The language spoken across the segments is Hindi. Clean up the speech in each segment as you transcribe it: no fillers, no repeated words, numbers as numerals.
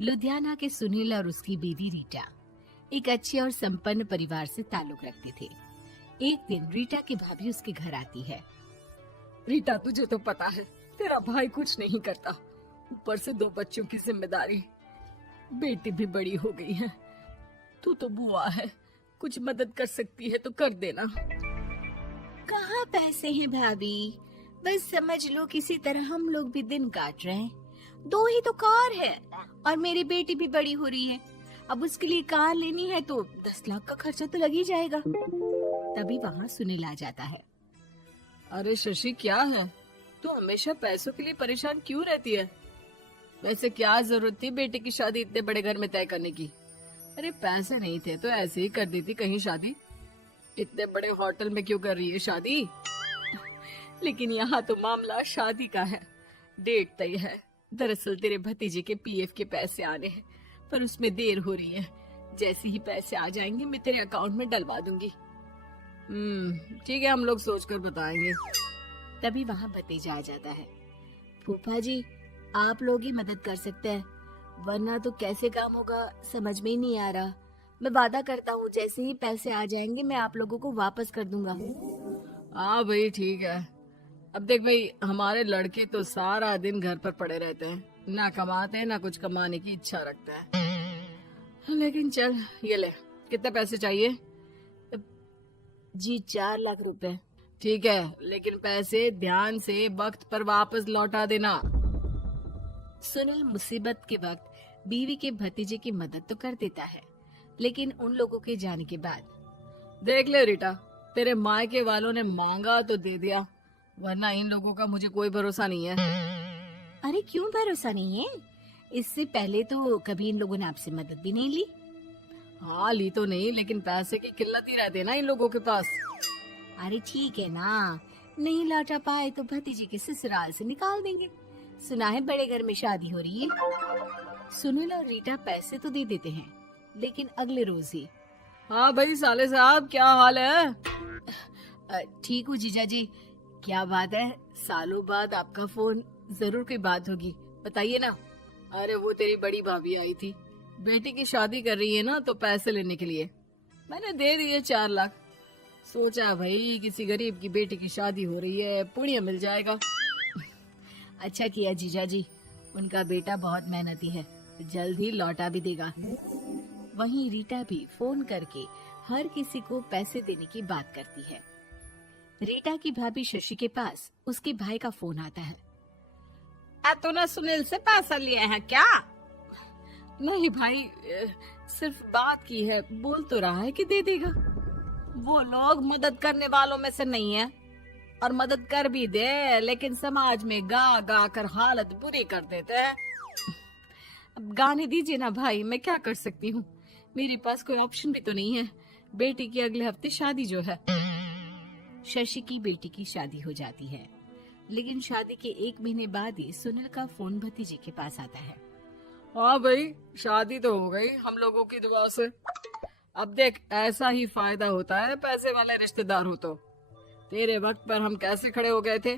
लुधियाना के सुनील और उसकी बीवी रीटा एक अच्छे और संपन्न परिवार से ताल्लुक रखते थे। एक दिन रीटा की भाभी उसके घर आती है। रीटा, तुझे तो पता है तेरा भाई कुछ नहीं करता, ऊपर से 2 बच्चों की जिम्मेदारी, बेटी भी बड़ी हो गई है। तू तो बुआ है, कुछ मदद कर सकती है तो कर देना। कहाँ पैसे हैं भाभी, बस समझ लो किसी तरह हम लोग भी दिन काट रहे हैं। 2 ही तो कार है और मेरी बेटी भी बड़ी हो रही है। अब उसके लिए कार लेनी है तो 10 लाख का खर्चा तो लग ही जाएगा। तभी वहाँ सुनील आ जाता है। अरे शशि, क्या है, तू हमेशा पैसों के लिए परेशान क्यों रहती है? वैसे क्या जरूरत थी बेटी की शादी इतने बड़े घर में तय करने की? अरे पैसे नहीं थे तो ऐसे ही कर देती कहीं शादी। इतने बड़े होटल में क्यों कर रही है शादी? लेकिन यहाँ तो मामला शादी का है, डेट तय है। दरअसल तेरे भतीजे के पीएफ के पैसे आने हैं, पर उसमें देर हो रही है। जैसे ही पैसे आ जाएंगे मैं तेरे अकाउंट में डलवा दूंगी। ठीक है, हम लोग सोचकर बताएंगे। तभी वहाँ भतीजा आ जाता है। फूफा जी, आप लोग ही मदद कर सकते हैं, वरना तो कैसे काम होगा समझ में ही नहीं आ रहा। मैं वादा करता हूँ जैसे ही पैसे आ जाएंगे मैं आप लोगों को वापस कर दूंगा। हाँ भाई, ठीक है। अब देख भाई, हमारे लड़के तो सारा दिन घर पर पड़े रहते हैं, ना कमाते हैं ना कुछ कमाने की इच्छा रखते हैं। लेकिन चल, ये ले, कितने पैसे चाहिए? जी 4 लाख रुपए। ठीक है, लेकिन पैसे ध्यान से वक्त पर वापस लौटा देना। सुनील मुसीबत के वक्त बीवी के भतीजे की मदद तो कर देता है, लेकिन उन लोगों के जाने के बाद देख ले रीटा, तेरे मायके वालों ने मांगा तो दे दिया, वरना इन लोगों का मुझे कोई भरोसा नहीं है। अरे क्यों भरोसा नहीं है? इससे पहले तो कभी इन लोगों ने आपसे मदद भी नहीं ली। हाँ, ली तो नहीं, लेकिन पैसे की किल्लत ही रहती है ना इन लोगों के पास। अरे ठीक है ना, नहीं लौटा पाए तो भतीजे के ससुराल से निकाल देंगे। सुना है बड़े घर में शादी हो रही है। सुनील और रीटा पैसे तो दे देते हैं, लेकिन अगले रोज ही। हाँ भाई साले साहब, क्या हाल है? ठीक हूँ जीजा जी। क्या बात है, सालों बाद आपका फोन, जरूर कोई बात होगी, बताइए ना। अरे वो तेरी बड़ी भाभी आई थी, बेटी की शादी कर रही है ना, तो पैसे लेने के लिए मैंने दे दिए 4 लाख। सोचा भाई किसी गरीब की बेटी की शादी हो रही है, पुण्य मिल जाएगा। अच्छा किया जीजा जी, उनका बेटा बहुत मेहनती है, जल्द ही लौटा भी देगा। वहीं रीटा भी फोन करके हर किसी को पैसे देने की बात करती है। रीटा की भाभी शशि के पास उसके भाई का फोन आता है। तूने सुनील से पैसा लिया है क्या? नहीं भाई, सिर्फ बात की है, बोल तो रहा है कि दे देगा। वो लोग मदद करने वालों में से नहीं है, और मदद कर भी दे लेकिन समाज में गा गा कर हालत बुरी कर देते हैं। अब गाने दीजिए ना भाई, मैं क्या कर सकती हूँ, मेरे पास कोई ऑप्शन भी तो नहीं है। बेटी की अगले हफ्ते शादी जो है। शशि की बेटी की शादी हो जाती है, लेकिन शादी के 1 महीने बाद ही सुनील का फोन भतीजे के पास आता है। हाँ भाई, शादी तो हो गई हम लोगों की दुआ से। अब देख, ऐसा ही फायदा होता है पैसे वाले रिश्तेदार हो तो। तेरे वक्त पर हम कैसे खड़े हो गए थे,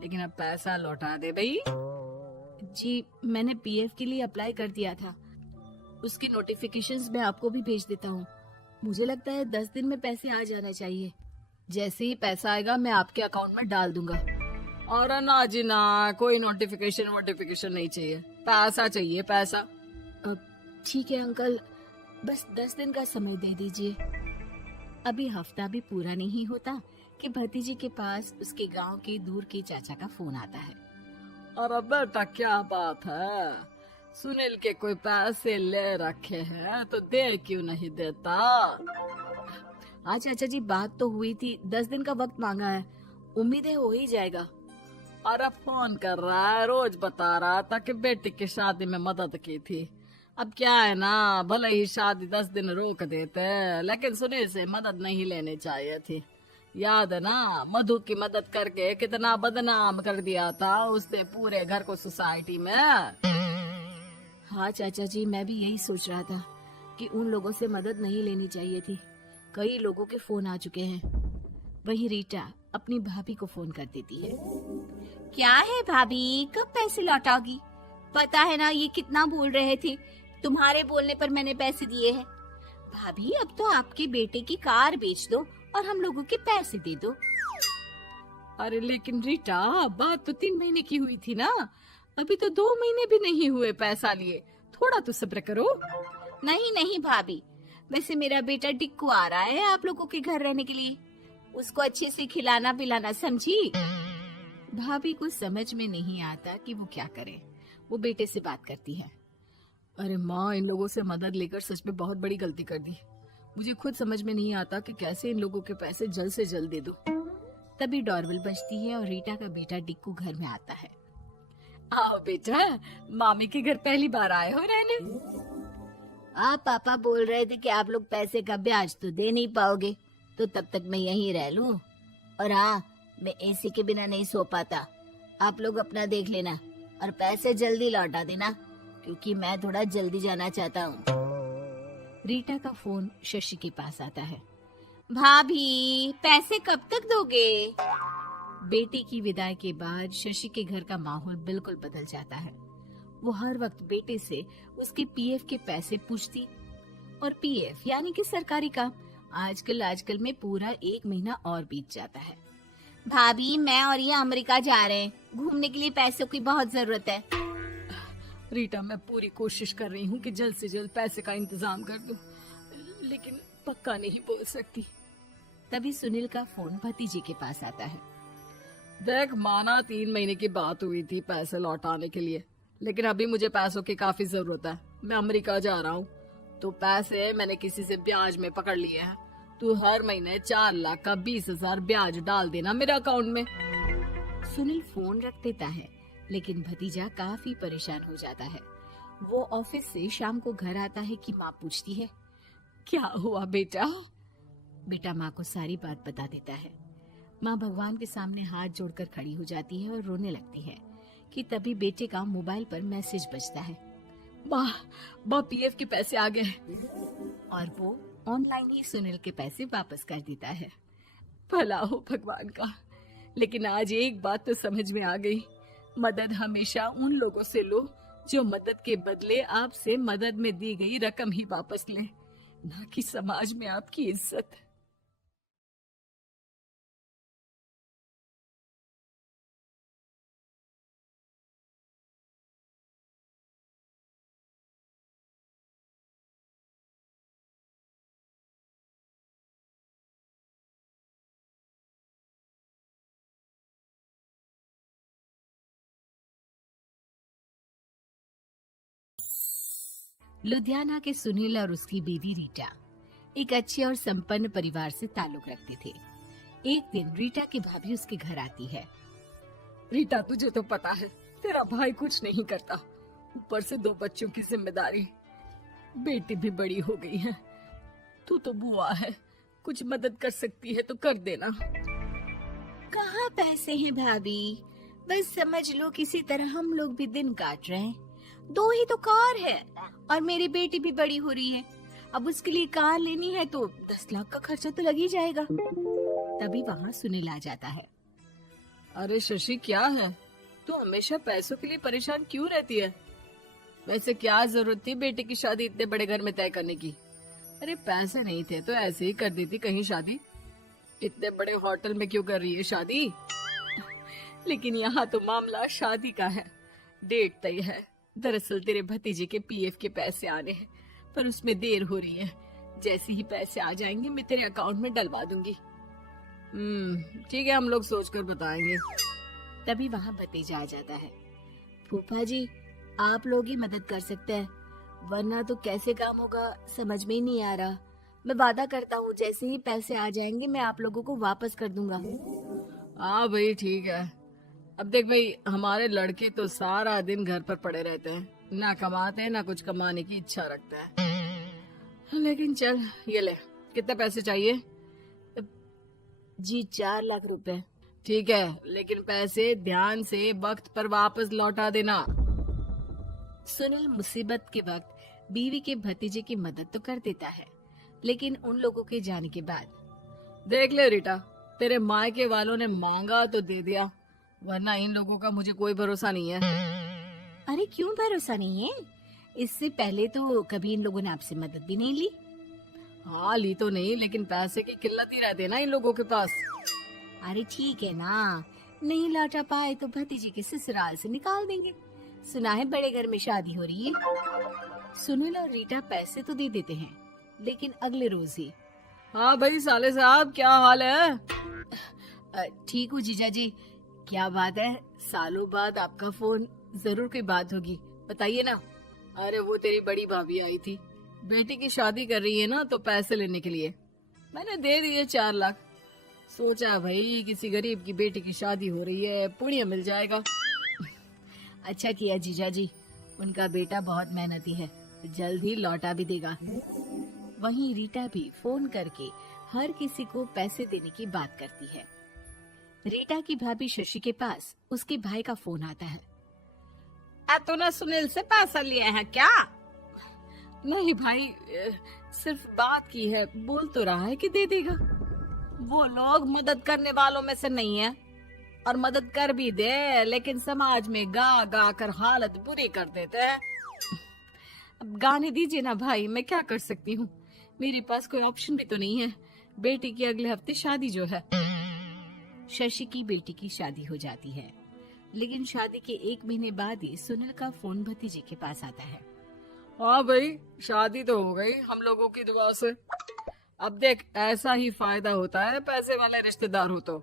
लेकिन अब पैसा लौटा दे भाई। जी, मैंने पीएफ के लिए अप्लाई कर दिया था, उसकी नोटिफिकेशंस मैं आपको भी भेज देता हूँ। मुझे लगता है 10 दिन में पैसे आ जाना चाहिए। जैसे ही पैसा आएगा मैं आपके अकाउंट में डाल दूंगा। और ना जी ना, कोई नोटिफिकेशन नहीं चाहिए, पैसा चाहिए, पैसा। ठीक है अंकल, बस 10 दिन का समय दे दीजिए। अभी हफ्ता भी पूरा नहीं होता कि भतीजे के पास उसके गांव के दूर के चाचा का फोन आता है। अरे बेटा, क्या बात है, सुनील के कोई पैसे ले रखे हैं तो दे क्यों नहीं देता? हाँ चाचा जी, बात तो हुई थी, 10 दिन का वक्त मांगा है, उम्मीद है हो ही जाएगा। अरे फोन कर रहा है, रोज बता रहा था कि बेटी की शादी में मदद की थी। अब क्या है ना, भले ही शादी 10 दिन रोक देते, लेकिन सुनील से मदद नहीं लेनी चाहिए थी। याद है ना, मधु की मदद करके कितना बदनाम कर दिया था उसने पूरे घर को सोसाइटी में। हाँ चाचा जी, मैं भी यही सोच रहा था कि उन लोगों से मदद नहीं लेनी चाहिए थी। कई लोगों के फोन आ चुके हैं। वहीं रीटा अपनी भाभी को फोन कर देती है। क्या है भाभी, कब पैसे लौटाओगी? पता है ना ये कितना बोल रहे थे, तुम्हारे बोलने पर मैंने पैसे दिए हैं। भाभी अब तो आपके बेटे की कार बेच दो और हम लोगों के पैसे दे दो। अरे लेकिन रीटा, बात तो 3 महीने की हुई थी ना, अभी तो 2 महीने भी नहीं हुए पैसा लिए, थोड़ा तो सब्र करो। नहीं नहीं भाभी, वैसे मेरा बेटा टिक्कू आ रहा है आप लोगों के घर रहने के लिए, उसको अच्छे से खिलाना पिलाना, समझी। भाभी को समझ में नहीं आता कि वो क्या करे। वो बेटे से बात करती है। अरे माँ, इन लोगों से मदद लेकर सच में बहुत बड़ी गलती कर दी। मुझे खुद समझ में नहीं आता कि कैसे इन लोगों के पैसे जल्द से जल्द दे दूं। तभी डोरबेल बजती है और रीटा का बेटा टिक्कू घर में आता है। आओ बेटा, मामी के घर पहली बार आए हो रहने। आप पापा बोल रहे थे कि आप लोग पैसे का ब्याज तो दे नहीं पाओगे, तो तब तक मैं यहीं रह लूं। और हाँ, मैं एसी के बिना नहीं सो पाता। आप लोग अपना देख लेना और पैसे जल्दी लौटा देना, क्योंकि मैं थोड़ा जल्दी जाना चाहता हूँ। रीटा का फोन शशि के पास आता है। भाभी, पैसे कब तक दोगे? बेटी की विदाई के बाद शशि के घर का माहौल बिल्कुल बदल जाता है। वो हर वक्त बेटे से उसके पीएफ के पैसे पूछती, और पीएफ यानी कि सरकारी काम। आजकल में पूरा 1 महीना और बीत जाता है। भाभी, मैं और ये अमेरिका जा रहे हैं, घूमने के लिए पैसों की बहुत जरूरत है। रीटा, मैं पूरी कोशिश कर रही हूँ कि जल्द से जल्द पैसे का इंतजाम कर दूं, लेकिन पक्का नहीं बोल सकती। तभी सुनील का फोन भतीजे के पास आता है। देख माना 3 महीने की बात हुई थी पैसे लौटाने के लिए, लेकिन अभी मुझे पैसों की काफी जरूरत है। मैं अमेरिका जा रहा हूँ, तो पैसे मैंने किसी से ब्याज में पकड़ लिए हैं। तू हर महीने 4 लाख का 20,000 ब्याज डाल देना मेरे अकाउंट में। सुनील फोन रख देता है, लेकिन भतीजा काफी परेशान हो जाता है। वो ऑफिस से शाम को घर आता है कि माँ पूछती है, क्या हुआ बेटा? बेटा माँ को सारी बात बता देता है। माँ भगवान के सामने हाथ जोड़कर खड़ी हो जाती है और रोने लगती है कि तभी बेटे का मोबाइल पर मैसेज बजता है। माँ, पीएफ के पैसे आ गए। और वो ऑनलाइन ही सुनील के पैसे वापस कर देता है। भला हो भगवान का। लेकिन आज एक बात तो समझ में आ गई, मदद हमेशा उन लोगों से लो जो मदद के बदले आपसे मदद में दी गई रकम ही वापस लें, ना कि समाज में आपकी इज्जत। लुधियाना के सुनील और उसकी बीवी रीटा एक अच्छे और संपन्न परिवार से ताल्लुक रखते थे। एक दिन रीटा की भाभी उसके घर आती है। रीटा, तुझे तो पता है तेरा भाई कुछ नहीं करता, ऊपर से 2 बच्चों की जिम्मेदारी, बेटी भी बड़ी हो गई है। तू तो बुआ है, कुछ मदद कर सकती है तो कर देना। कहाँ पैसे हैं भाभी, बस समझ लो किसी तरह हम लोग भी दिन काट रहे हैं। 2 ही तो कार है और मेरी बेटी भी बड़ी हो रही है। अब उसके लिए कार लेनी है तो 10 लाख का खर्चा तो लग ही जाएगा। तभी वहाँ सुनील आ जाता है। अरे शशि, क्या है? तू हमेशा पैसों के लिए परेशान क्यों रहती है? वैसे क्या जरूरत थी बेटे की शादी इतने बड़े घर में तय करने की? अरे पैसे नहीं थे तो ऐसे ही कर देती कहीं शादी। इतने बड़े होटल में क्यों कर रही है शादी? लेकिन यहाँ तो मामला शादी का है, डेट तय है। दरअसल तेरे भतीजे के पीएफ के पैसे आने हैं, पर उसमें देर हो रही है। जैसे ही पैसे आ जाएंगे मैं तेरे अकाउंट में डलवा दूंगी। ठीक है, हम लोग सोचकर बताएंगे। तभी वहाँ भतीजा आ जाता है। फूफा जी, आप लोग ही मदद कर सकते हैं, वरना तो कैसे काम होगा समझ में ही नहीं आ रहा। मैं वादा करता हूँ जैसे ही पैसे आ जाएंगे मैं आप लोगों को वापस कर दूंगा। हाँ भाई, ठीक है। अब देख भाई, हमारे लड़के तो सारा दिन घर पर पड़े रहते हैं, ना कमाते हैं ना कुछ कमाने की इच्छा रखते हैं। लेकिन चल, ये ले, कितने पैसे चाहिए? जी 4 लाख रुपए। ठीक है, लेकिन पैसे ध्यान से वक्त पर वापस लौटा देना। सुनील मुसीबत के वक्त बीवी के भतीजे की मदद तो कर देता है, लेकिन उन लोगों के जाने के बाद। देख ले रीटा, तेरे मायके वालों ने मांगा तो दे दिया, वरना इन लोगों का मुझे कोई भरोसा नहीं है। अरे क्यों भरोसा नहीं है? इससे पहले तो कभी इन लोगों ने आपसे मदद भी नहीं ली। हाँ ली तो नहीं, लेकिन पैसे की किल्लत ही रहती है ना इन लोगों के पास। अरे ठीक है ना, नहीं लौटा पाए तो भतीजी के ससुराल से निकाल देंगे। सुना है बड़े घर में शादी हो रही है। सुनील और रीटा पैसे तो दे देते हैं, लेकिन अगले रोज ही। हाँ भाई साले साहब, क्या हाल है? ठीक हूँ जीजा जी। क्या बात है, सालों बाद आपका फोन? जरूर कोई बात होगी, बताइए ना। अरे वो तेरी बड़ी भाभी आई थी, बेटी की शादी कर रही है ना, तो पैसे लेने के लिए मैंने दे दिए 4 लाख। सोचा भाई किसी गरीब की बेटी की शादी हो रही है, पुण्य मिल जाएगा। अच्छा किया जीजा जी, उनका बेटा बहुत मेहनती है, जल्द ही लौटा भी देगा। वहीं रीटा भी फोन करके हर किसी को पैसे देने की बात करती है। रीटा की भाभी शशि के पास उसके भाई का फोन आता है। तूने सुनील से पैसा लिया है क्या? नहीं भाई, सिर्फ बात की है, बोल तो रहा है कि दे देगा। वो लोग मदद करने वालों में से नहीं है, और मदद कर भी दे लेकिन समाज में गा गा कर हालत बुरी कर देते हैं। अब गाने दीजिए ना भाई, मैं क्या कर सकती हूँ, मेरे पास कोई ऑप्शन भी तो नहीं है। बेटी की अगले हफ्ते शादी जो है। शशि की बेटी की शादी हो जाती है, लेकिन शादी के 1 महीने बाद ही सुनील का फोन भतीजे के पास आता है। हाँ भाई, शादी तो हो गई हम लोगों की दुआ से। अब देख, ऐसा ही फायदा होता है पैसे वाले रिश्तेदार हो तो।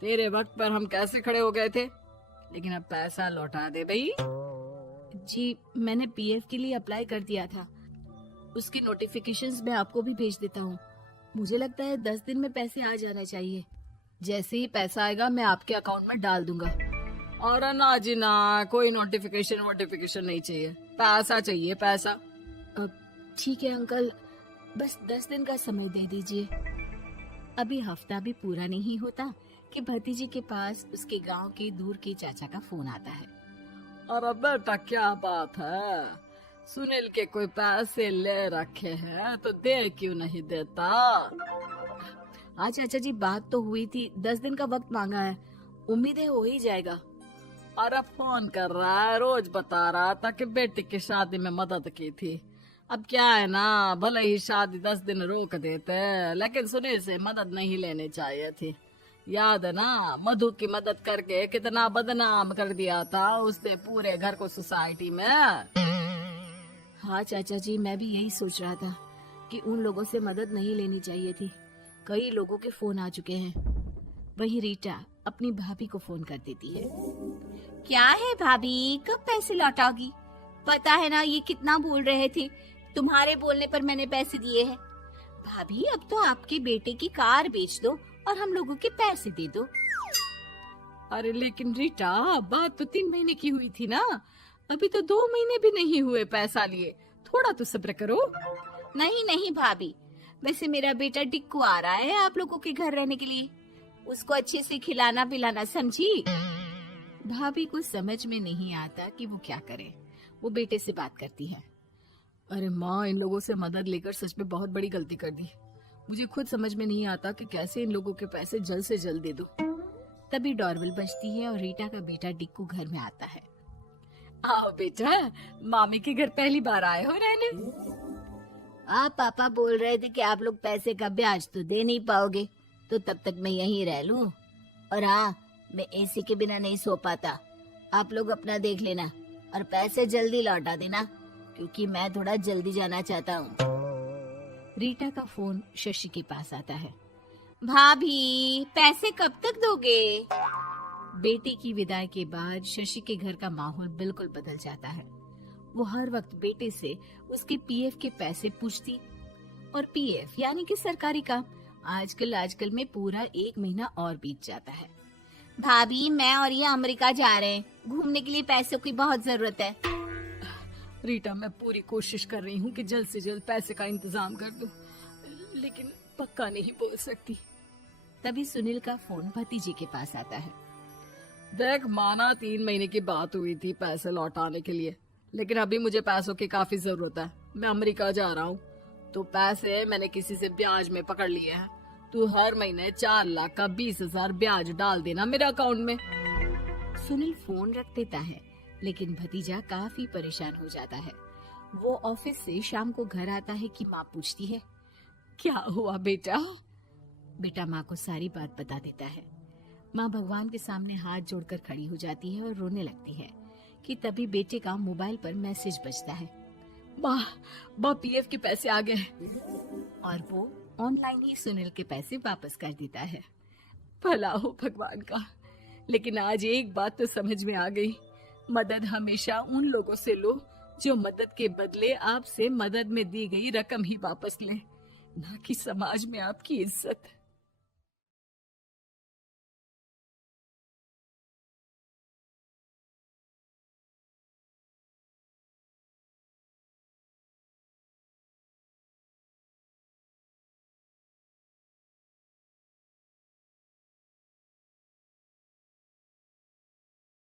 तेरे वक्त पर हम कैसे खड़े हो गए थे, लेकिन अब पैसा लौटा दे भाई। जी, मैंने पीएफ के लिए अप्लाई कर दिया था, उसके नोटिफिकेशंस मैं आपको भी भेज देता हूँ। मुझे लगता है 10 दिन में पैसे आ जाना चाहिए। जैसे ही पैसा आएगा मैं आपके अकाउंट में डाल दूंगा। और ना जी ना, कोई नोटिफिकेशन नहीं चाहिए, पैसा चाहिए, पैसा। अब ठीक है अंकल, बस 10 दिन का समय दे दीजिए। अभी हफ्ता भी पूरा नहीं होता कि भतीजी के पास उसके गांव के दूर के चाचा का फोन आता है। अरे बेटा क्या बात है, सुनील के कोई पैसे ले रखे हैं तो दे क्यों नहीं देता? हाँ चाचा जी, बात तो हुई थी, 10 दिन का वक्त मांगा है, उम्मीद है हो ही जाएगा। अरे फोन कर रहा है, रोज बता रहा था कि बेटी की शादी में मदद की थी। अब क्या है ना, भले ही शादी 10 दिन रोक देते, लेकिन सुनील से मदद नहीं लेनी चाहिए थी। याद है ना, मधु की मदद करके कितना बदनाम कर दिया था उसने पूरे घर को सोसाइटी में। हाँ चाचा जी, मैं भी यही सोच रहा था कि उन लोगों से मदद नहीं लेनी चाहिए थी। कई लोगों के फोन आ चुके हैं। वही रीटा अपनी भाभी को फोन कर देती है। क्या है भाभी, कब पैसे लौटाओगी? पता है ना ये कितना बोल रहे थे, तुम्हारे बोलने पर मैंने पैसे दिए हैं। भाभी अब तो आपके बेटे की कार बेच दो और हम लोगों के पैसे दे दो। अरे लेकिन रीटा, बात तो 3 महीने की हुई थी ना, अभी तो 2 महीने भी नहीं हुए पैसा लिए, थोड़ा तो सब्र करो। नहीं नहीं भाभी, वैसे मेरा बेटा टिक्कू आ रहा है आप लोगों के घर रहने के लिए, उसको अच्छे से खिलाना पिलाना, समझी? भाभी को समझ में नहीं आता कि वो क्या करे। वो बेटे से बात करती है। अरे माँ, इन लोगों से मदद लेकर सच में बहुत बड़ी गलती कर दी। मुझे खुद समझ में नहीं आता कि कैसे इन लोगों के पैसे जल्द से जल्द दे दूं। तभी डोरबेल बजती है और रीटा का बेटा टिक्कू घर में आता है। आओ बेटा, मामी के घर पहली बार आए हो रहने? आप पापा बोल रहे थे कि आप लोग पैसे का ब्याज तो दे नहीं पाओगे, तो तब तक मैं यहीं रह लूं। और हाँ, मैं एसी के बिना नहीं सो पाता, आप लोग अपना देख लेना और पैसे जल्दी लौटा देना, क्योंकि मैं थोड़ा जल्दी जाना चाहता हूँ। रीटा का फोन शशि के पास आता है। भाभी, पैसे कब तक दोगे? बेटी की विदाई के बाद शशि के घर का माहौल बिल्कुल बदल जाता है। वो हर वक्त बेटे से उसके पीएफ के पैसे पूछती, और पीएफ यानी कि सरकारी काम। आजकल में पूरा 1 महीना और बीत जाता है। भाभी, मैं और ये अमेरिका जा रहे हैं, घूमने के लिए पैसों की बहुत जरूरत है। रीटा, मैं पूरी कोशिश कर रही हूँ कि जल्द से जल्द पैसे का इंतजाम कर दूं, लेकिन पक्का नहीं बोल सकती। तभी सुनील का फोन भतीजे के पास आता है। देख माना 3 महीने की बात हुई थी पैसे लौटाने के लिए, लेकिन अभी मुझे पैसों की काफी जरूरत है। मैं अमेरिका जा रहा हूँ, तो पैसे मैंने किसी से ब्याज में पकड़ लिए हैं। तू हर महीने 4 लाख का 20,000 ब्याज डाल देना मेरे अकाउंट में। सुनील फोन रख देता है, लेकिन भतीजा काफी परेशान हो जाता है। वो ऑफिस से शाम को घर आता है कि माँ पूछती है, क्या हुआ बेटा? बेटा माँ को सारी बात बता देता है। माँ भगवान के सामने हाथ जोड़कर खड़ी हो जाती है और रोने लगती है कि तभी बेटे का मोबाइल पर मैसेज बजता है। माँ पीएफ के पैसे आ गए। और वो ऑनलाइन ही सुनील के पैसे वापस कर देता है। भला हो भगवान का। लेकिन आज एक बात तो समझ में आ गई, मदद हमेशा उन लोगों से लो जो मदद के बदले आपसे मदद में दी गई रकम ही वापस लें, ना कि समाज में आपकी इज्जत।